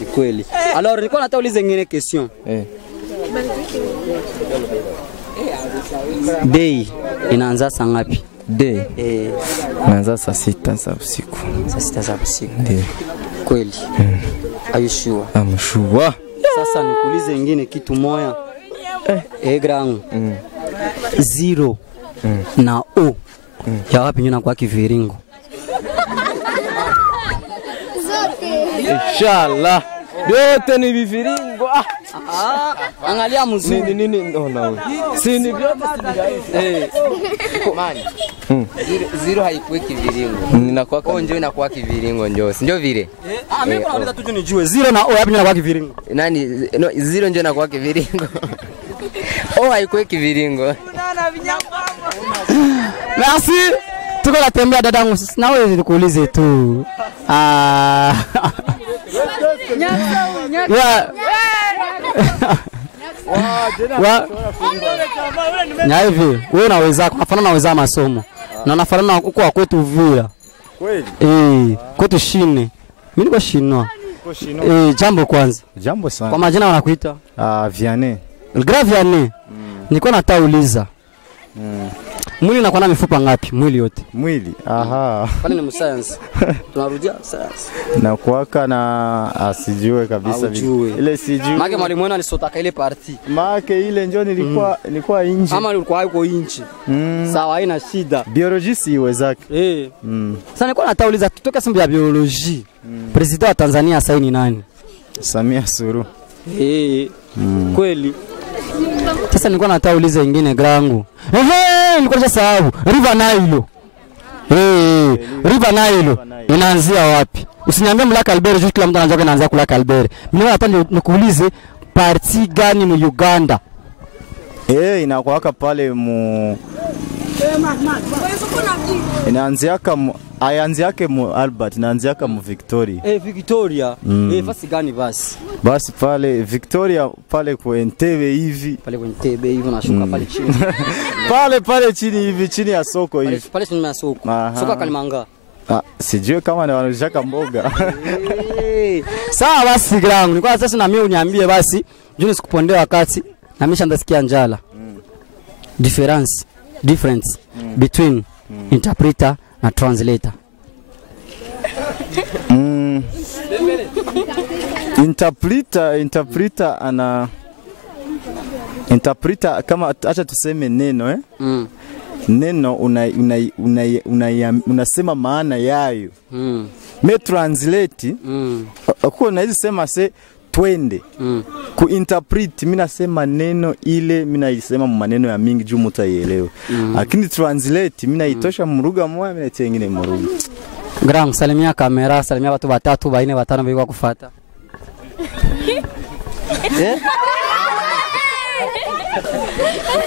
Ni kweli. Alors niko natauliza nyingine question. Day inaanza saa ngapi? Day. Inaanza saa 6 za usiku. Saa 6 za usiku. Ndio. Kweli. Are you sure? I'm sure. Sasa nikuulize nyingine kitu moja. Grand. 0 na O. Ya wapi nyina kwa kiviringo? Inshallah. Yote ni viviringo. Angalia mzuri. Nini no. Si ni vyote Komani. 0 haikuwa kiviringo. Ninakuwa ndio inakuwa kiviringo ndio. Ndio vile. Mimi nauliza tu nijue 0 na O yapi nyina kwa kiviringo? Nani 0 ndio inakuwa kiviringo. O haikuwa kiviringo. Merci. Tuko natembea dadangu. Na wewe nikuulize tu. Na hivi wewe unaweza kufanana naweza masomo. Na unafanana huko wa kwetu Uvira. Kweli? Kwetu Shine. Mimi niko Shinwa. Jambo kwanza. Jambo sana. Kwa majina wanakuita? Vianney. Vianney. Niko natauliza. Mwili unakuwa na mifupa ngapi? Mwili yote. Mwili. Aha. Pale ni science. Tunarudia science. Na kuwaka na asijue kabisa ile sijui. Maana mwalimu wenu alisotaka ile party. Maana ile njoo nilikuwa nje. Ama ulikuwa yuko nje. Sawa, haina shida. Biology siwezake. Sasa nilikuwa natauliza tutoke simba ya biology. President wa Tanzania sasa ni nani? Samia Suluhu. Kweli. Sasa nilikuwa natauliza nyingine grangu. Nilikuwa nasahau. River Nile. River Nile inaanzia wapi? Usiniambie Mlaka Albert, juu kila mtu anajua inaanzia Kulaka Albert. Mimi nataka nikuulize parti gani mu Uganda? Inakuwaka pale mu inaanziaka ayanziake mu Albert, inaanziaka mu Victoria. Victoria. Fasi gani basi? Basi pale Victoria pale kwa Entebbe hivi. Pale kwa Entebbe hivi unashuka pale chini. pale chini hivi chini ya soko hivi. Pale chini ya soko. Soko Kalimanga. Sijui kama ni wanashaka mboga. Sawa basi grangu. Nilikuwa sasa na mimi uniambie basi, juu nisikupondea wakati na mimi ndasikia njala. Difference between interpreter na translator. Interpreter kama acha tuseme neno neno unasema maana yayo. Me translate kwa naweza sema twende. Kuinterpret mimi nasema neno ile mimi naisema maneno ya mingi juu mtaielewa. Lakini translate mimi naitosha mruga moja mimi natia nyingine mruga. Grand salimia kamera, salimia watu watatu, baine watano biko kufuata.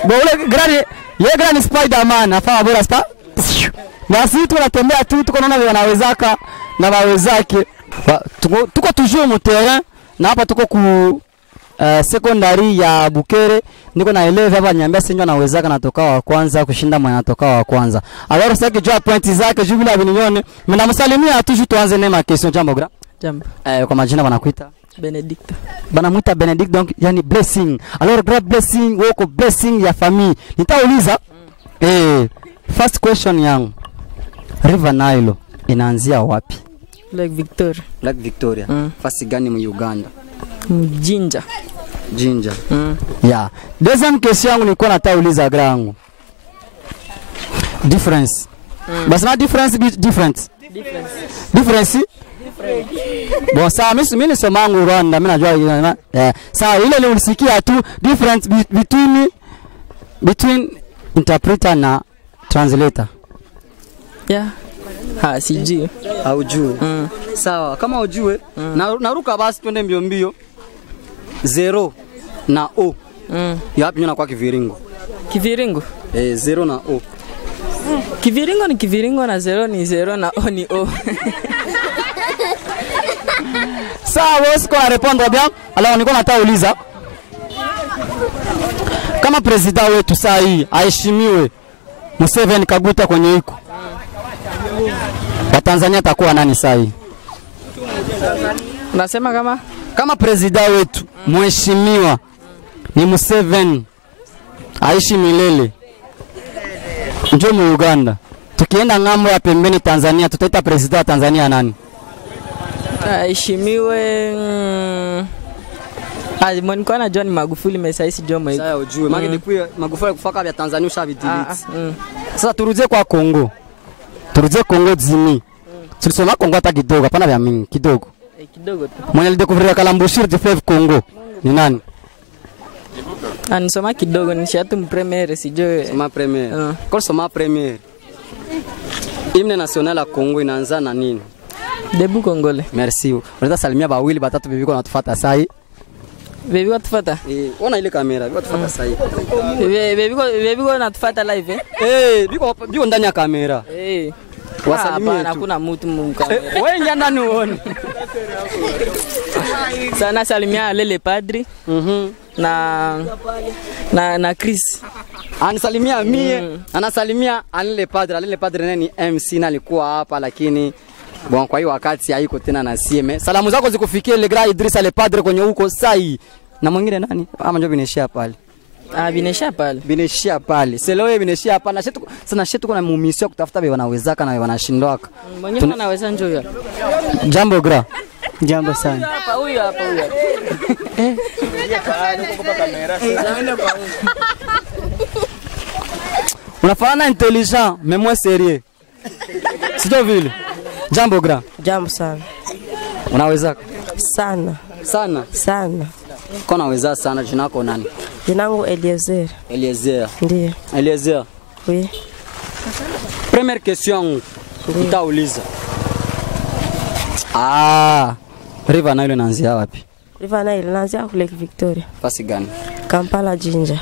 Bole grand Spider-Man afa bora spa. Basi tunatembea tu tuko naona wanawezaka na wawezake. Tuko toujours mu terrain na hapa tuko ku secondary ya Bukere, niko na eleve hapa niambia sinjo anawezaka natoka wa kwanza kushinda mwana natoka wa kwanza. Alors sasa kijua pointi zake juu bila vinione, mnamsalimia tu tuanze nema question. Jambo gra. Jambo. Kwa majina wanakuita Benedict. Banamuita Benedict, donc yani blessing. Alors great blessing, wako blessing ya famille. Nitauliza First question yangu. River Nile inaanzia wapi? Lake Victoria. Lake Victoria. Fasi gani mu Uganda? Jinja. Jinja. Yeah. Deuxième question yangu nilikuwa natauliza grangu. Difference. Basi na difference different. Difference. Bon, sawa mimi nisomangu Rwanda, mimi najua sawa ile ile ulisikia tu difference between interpreter na translator. Yeah. Sijui. Haujui. Sawa, kama ujue naruka basi twende mbio mbio. 0 na O. Yapi nyona kwa kiviringo? Kiviringo? 0 na O. Kiviringo ni kiviringo na 0 ni 0 na O ni O. Sawa, wewe kwa répondre bien. Alors niko natauliza. Kama president wetu saa hii aheshimiwe Museveni Kaguta kwenye iko. Wa Tanzania atakuwa nani saa hii? Unasema kama president wetu mheshimiwa ni Museveni aishi milele. Njoo mu Uganda. Tukienda ngambo ya pembeni Tanzania tutaita president wa Tanzania nani? Aheshimiwe Mwaniko na John Magufuli mesaisi Jomo. Sasa ujue Magufuli kufaka vya Tanzania ushavidelete. Sasa turudie kwa Kongo. Turudie Kongo zini. Tulisoma Kongo hata kidogo, hapana vya mingi, kidogo. Kidogo tu. Mwenye alidekuvria Kalambushiri de Fleuve Congo ni nani? Anisoma kidogo ni shatu mpremiere sijue. Soma premiere. Kwa soma premiere. Hymne national ya Kongo inaanza na nini? Debu Kongole. Merci. Unaweza salimia bawili batatu bibi kwa natufuata sai. Bibi watufuata? Ona ile kamera, bibi watufuata sai. Bibi kwa natufuata live biko ndani ya kamera. Wasalimie. Hapana, hakuna mtu mkamera. Wewe ingia ndani uone. Sana salimia Lele Padri. Na Chris. Anisalimia mie, anasalimia Lele Padri. Lele Padri nani MC na alikuwa hapa lakini bon kwa hiyo wakati haiko tena na CM. Salamu zako zikufikie Le Grand Idrissa Le Padre kwenye huko sai. Na mwingine nani? Ama njoo bineshia pale. Bineshia pale. Bineshia pale. Seloe bineshia pale. Na shetu sana shetu kuna mumisio kutafuta bebe wanawezaka na wanashindwaka. Mwingine anaweza njoo ya. Jambo gra. Jambo sana. Hapa huyu. Unafanana intelligent, mais moi sérieux. Sio vile. Jambo gra. Jambo sana. Unawezaka? Sana. Sana. Kwa unaweza sana, jina lako nani? Jina langu Eliezer. Ndiyo. Eliezer. Oui. Première question nitauliza. River Nile inaanzia wapi? River Nile inaanzia kule Lake Victoria. Fasi gani? Kampala Jinja.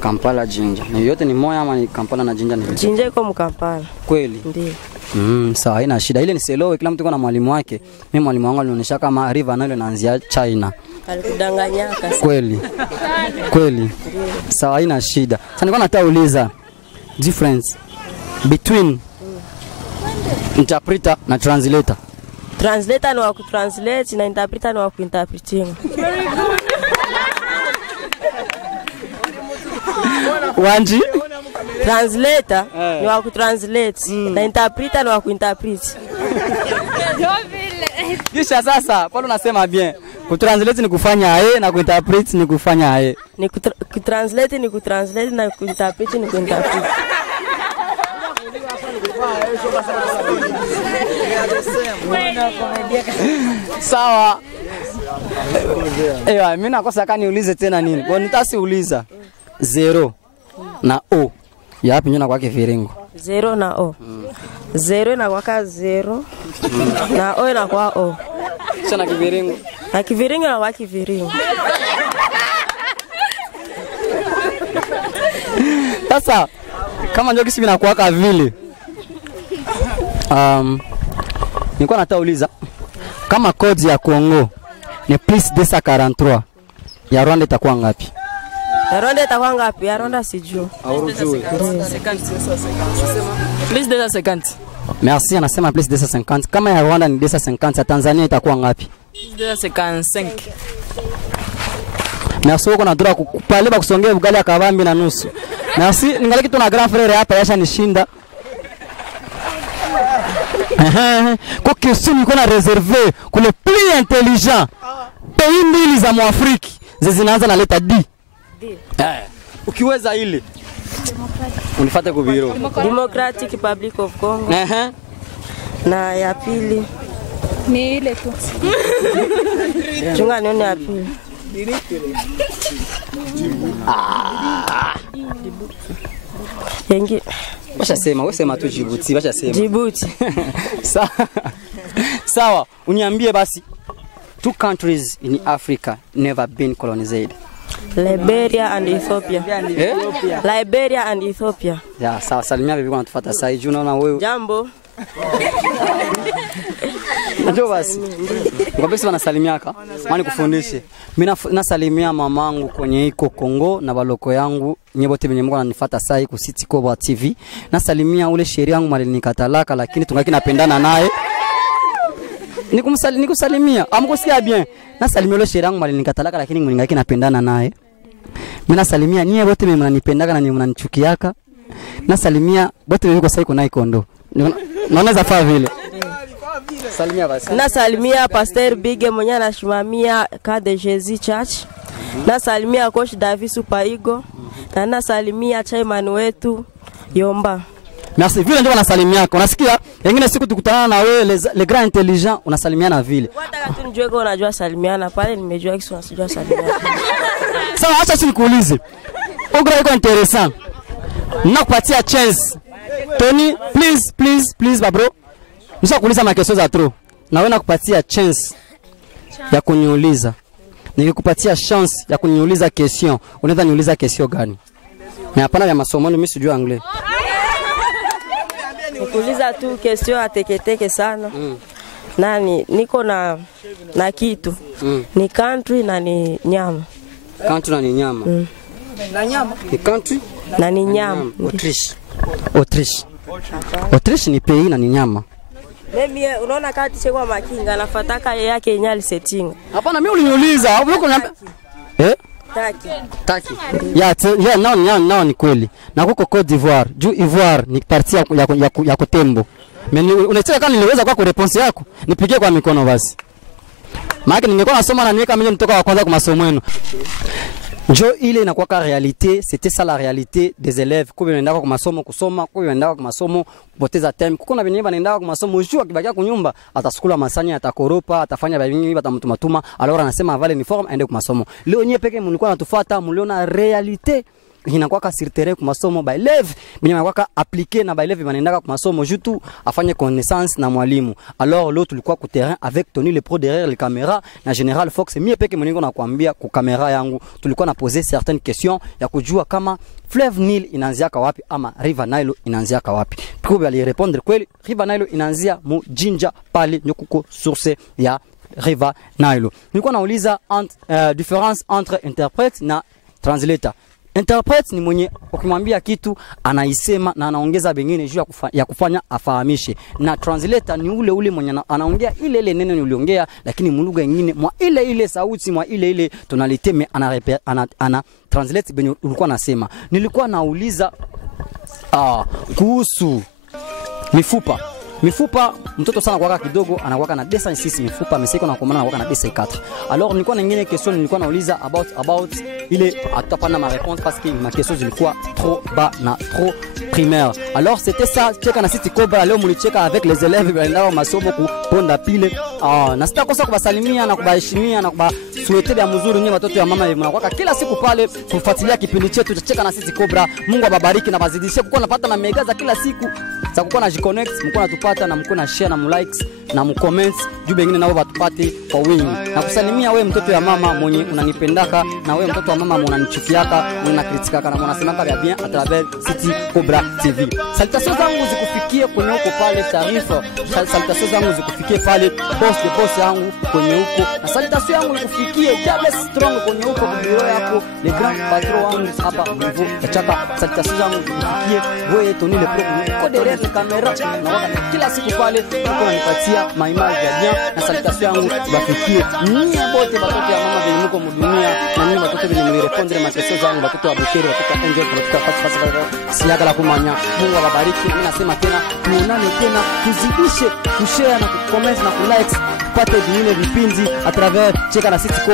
Kampala Jinja. Na yote ni moja ama ni Kampala na Jinja ni? Jinja iko Mkampala. Kweli? Ndiyo. Sawa, haina shida. Ile ni Selowe, kila mtu yuko na mwalimu wake. Mimi mwalimu wangu alionyesha kama River Nile inaanzia China. Alikudanganyaka. Kweli. Sawa, haina shida. Sasa nilikuwa natauliza difference between interpreter na translator. Translator ni wa kutranslate na interpreter ni wa kuinterpreting. Wanji? Translator ni wa kutranslate na interpreter ni wa kuinterpret. Kisha sasa, pale unasema bien. Kutranslate ni kufanya na kuinterpret ni kufanya Ni kutranslate ni kutranslate na kuinterpret ni kuinterpret. Sawa. Mimi nakosa kani niulize tena nini? Kwa nitasiuliza 0 na O. Yapi nyona kwake viringo? 0 na O. 0 na kwaka 0 na O na kwa O. Sana kiviringo. Na kiviringo na kwa kiviringo. Sasa kama ndio kisi vinakuwaka vile. Nilikuwa natauliza kama kodi ya Kongo ni plus 243 ya Rwanda itakuwa ngapi? Ya Rwanda itakuwa ngapi? Ya Rwanda sijui. Haurujui. Plus 250. Merci, anasema plus 250. Kama ya Rwanda ni 250, ya Tanzania itakuwa ngapi? Plus 255. Merci uko na droit kupale ba kusongea bugali akavambi na nusu. Merci ningali kitu na grand frère hapa yasha nishinda. Kwa question niko na réservé pour le plus intelligent. Pays mbili za Mwafrika zinaanza na leta D. Ukiweza ile unifuate kwa biro. Democratic Republic of Congo. Na ya pili ni ile tu. Chunga nione ya pili. Yengi. Basha sema, wewe sema tu Djibouti, basha sema. Djibouti. Sawa, uniambie basi. 2 countries in Africa never been colonized. Liberia and Ethiopia. Liberia and Ethiopia. Ya, sawa, salimia bibi kwa tufuata sasa hivi unaona wewe. Jambo. Ndio basi. Ngobesi wanasalimiaka. Mani kufundishe. Mimi nasalimia mamangu kwenye iko Kongo na baloko yangu nyebote benye Mungu ananifuata sasa hivi ku City Cobra TV. Nasalimia ule sheria yangu mali nikatalaka lakini tungaki napendana naye. Nikusalimia. Amkusikia bien. Nasalimia ule sheria yangu mali nikatalaka lakini ngingaki napendana naye. Mimi nasalimia nyie wote mimi mnanipendaka na nyie mnanichukiaka. Nasalimia wote mimi kwa sasa iko na ikondo. Naona za faa vile. Salimia basi. Nasalimia Pastor Bige mwenye anashimamia Kade Jesus Church. Nasalimia Coach David Supaigo. Na nasalimia chairman wetu Yomba. Merci. Vile ndio wanasalimiaka. Unasikia? Wengine siku tukutana na wewe le grand intelligent unasalimiana vile. Nataka tu nijue kwa unajua salimiana pale nimejua kisu nasijua salimiana. Sawa, acha nikuulize. Ogra iko interessant. Nakupatia chance. Tony, please bro. Nishakuuliza makesho za trop. Na wewe nakupatia chance ya kuniuliza. Nikikupatia chance ya kuniuliza question, unaweza niuliza question gani? Na hapana ya masomo mimi sijui anglais. Nikuuliza tu question ateketeke sana. Nani niko na kitu. Ni country na ni nyama. Country na ni nyama. Na nyama. Ni country na ni nyama. Autriche ni pays na ni nyama. Mimi unaona kati chekwa makinga nafataka yake nyali setting. Hapana mimi uliniuliza, uko na Taki. Nao ni kweli. Na kuko Cote d'Ivoire. Juu Ivoire ni parti ya kutembo. Mimi unacheka kama niliweza kwa response yako. Nipigie kwa mikono basi. Maana ningekuwa nasoma na niweka mimi mtoka wa kwanza kwa masomo yenu. Jo ile inakuwa ka réalité, c'était ça la réalité des élèves. Kwa wanaenda kwa masomo kusoma, kwa wanaenda kwa masomo kupoteza time. Kuko na benye wanaenda kwa masomo juu akibakia kunyumba, atasukula masanya, atakoropa, atafanya bavingi, batamtumatuma, alors anasema avale uniforme aende kwa masomo. Leo nyewe peke mlikuwa natufuata, mliona réalité inakuwa ka sur terrain kwa masomo ba élève, benye wanakuwa appliquer na ba élève wanaenda kwa masomo juu tu afanye connaissance na mwalimu. Alors leo tulikuwa ku terrain avec Tony le pro derrière les caméras na General Fox. Mie peke mwenyewe nakwambia ku kamera yangu tulikuwa na poser certaines questions ya kujua kama Fleuve Nile inaanzia wapi ama River Nile inaanzia wapi. Pour bali répondre kweli River Nile inaanzia mu Jinja pale nyukuko source ya River Nile. Nilikuwa nauliza difference entre interprète na translator. Interprete ni mwenye ukimwambia kitu anaisema na anaongeza bengine juu ya kufanya afahamishe. Na translator ni ule mwenye anaongea ile neno uliongea lakini mlugha nyingine mwa ile sauti mwa ile tonalite ana translate benye ulikuwa nasema. Nilikuwa nauliza kuhusu mifupa mtoto sana kwa kidogo anakuwa na desa 6 mifupa meseko na komana anakuwa na desa 4. Alors nilikuwa na nyingine question nilikuwa nauliza about ile atapana ma réponse parce que ma question zilikuwa trop bas na trop primaire. Alors c'était ça, cheka na City Cobra leo mlicheka avec les élèves wanaenda masomo ku ponda pile. Na sitakosa kubasalimia na kubaheshimia na kubasuetea ya mzuri nyinyi watoto ya mama mnakuwa kila siku pale kufuatilia kipindi chetu cha cheka na City Cobra. Mungu awabariki na bazidishie kuko napata na mega za kila siku za kuko na jiconnect mko natupata na mko na share na mlikes na mcomment juu bengine nao watupate kwa wingi. Na kusalimia wewe mtoto ya mama mwenye unanipendaka na wewe mtoto wa mama unanichukiaka unakritikaka na unasemaka vya bien à travers City Cobra TV. Salutations zangu zikufikie kwenye huko pale taarifa. Salutations zangu zikufikie pale boss yangu kwenye huko. Na salutations yangu zikufikie Jabes Strong kwenye huko biro yako le grand patron wangu hapa Mvu. Chaka salutations zangu zikufikie wewe Tony le pro kwa derrière la camera na wakati kila siku pale uko unanipatia share my image ya bien na salutation yangu bafikie nyie bote batoto ya mama venye mko mdunia na nyie batoto venye mlirepondre makesho zangu batoto wa Bukeri batoto wa Angel batoto wa fast siaga la kumanya. Mungu awabariki. Mimi nasema tena tuonane tena, tuzidishe kushare na kucomment na kulike tupate vingine vipindi a travers Cheka na City Cobra.